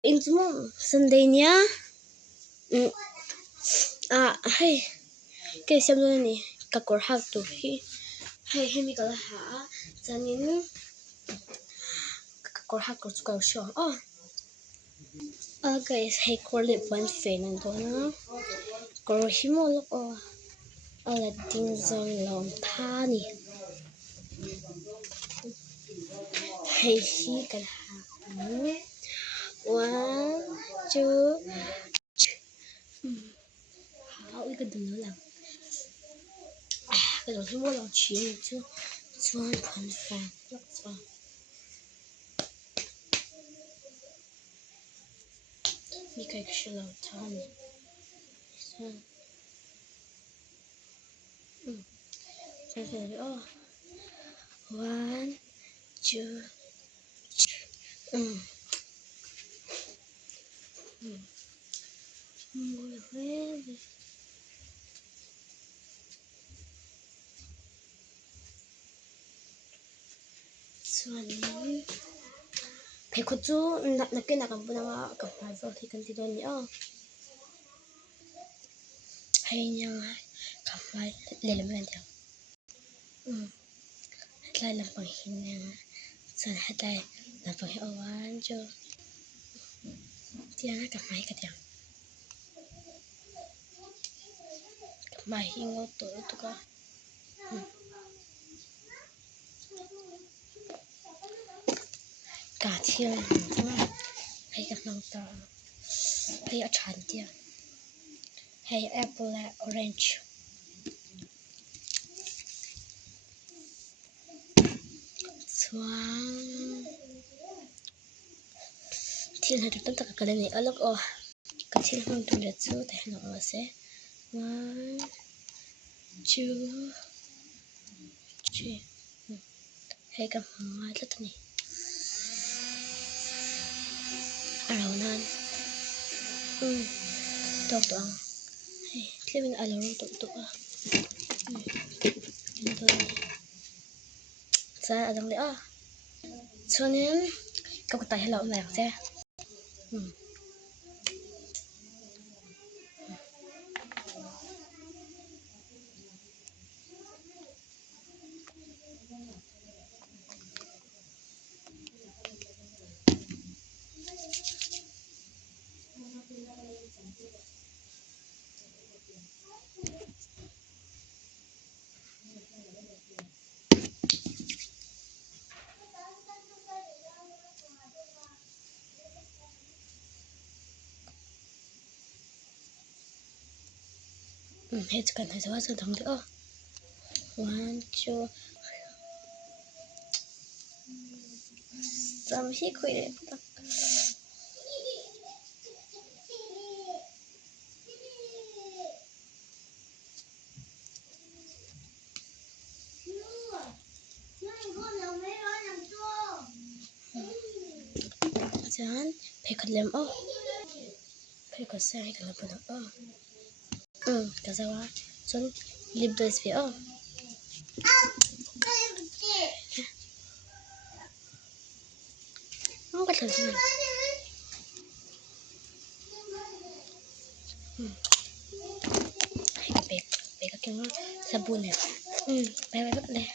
Inzmo sandainya hai ke siam ni kakor hak tu hi hai mi kala ha chanin kakor hak ko ka sho guys hai korle ban fen an do na kor himo lo ala ding zong lom tha ni hai hi kala ha 1 2好一个灯笼了这种是我老去就穿盘饭你可以吃老汤的这是1 2ส่วนนี้เพคจูนักเก็ตนักบุญว่ากับมาโซที่กันที่โดนนี่ให้ยังกับมาเล่นมันเดียวให้ลำปังหินยังส่วนให้ลำปังหินเอาวันจูที่นั่นกับไม้กันเดียวกับไม้หินเอาตัวก็กาเที่ยวให้กับน้องตาให้อาจารย์เดียวให้แอปเปิลและออเรนจ์ส่วนที่เราจะต้องตัดกันเลยแล้วก็กระที่เราดูแลสู้แต่หนูว่าเสีย 1 2 3ให้กับหัวแล้วตัวนี้เรานั่นตัวให้ที่เป็นอะไรตัวใช่อะไรเลยส่วนนี้ก็ตายให้เราแหลกใช่ให้กันให้สวัสดิ์ตรงนี้1 2จำที่คุยเลยอาจารย์เพคเล่มเพคเสียให้กันแล้วปะก็จะว่าจนลิบด้วยสิก็ทำสิให้กับเบก็เก่งว่าสบู่เนี่ยไปก็เลย